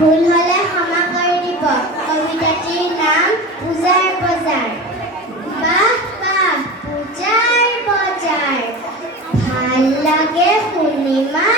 ভুল হলে ক্ষমা কৰি দিব। কবিতাটিৰ নাম পূজাৰ বজাৰ। বাহ বাহ পূজাৰ বজাৰ, ভাল লাগে পূৰ্ণিমা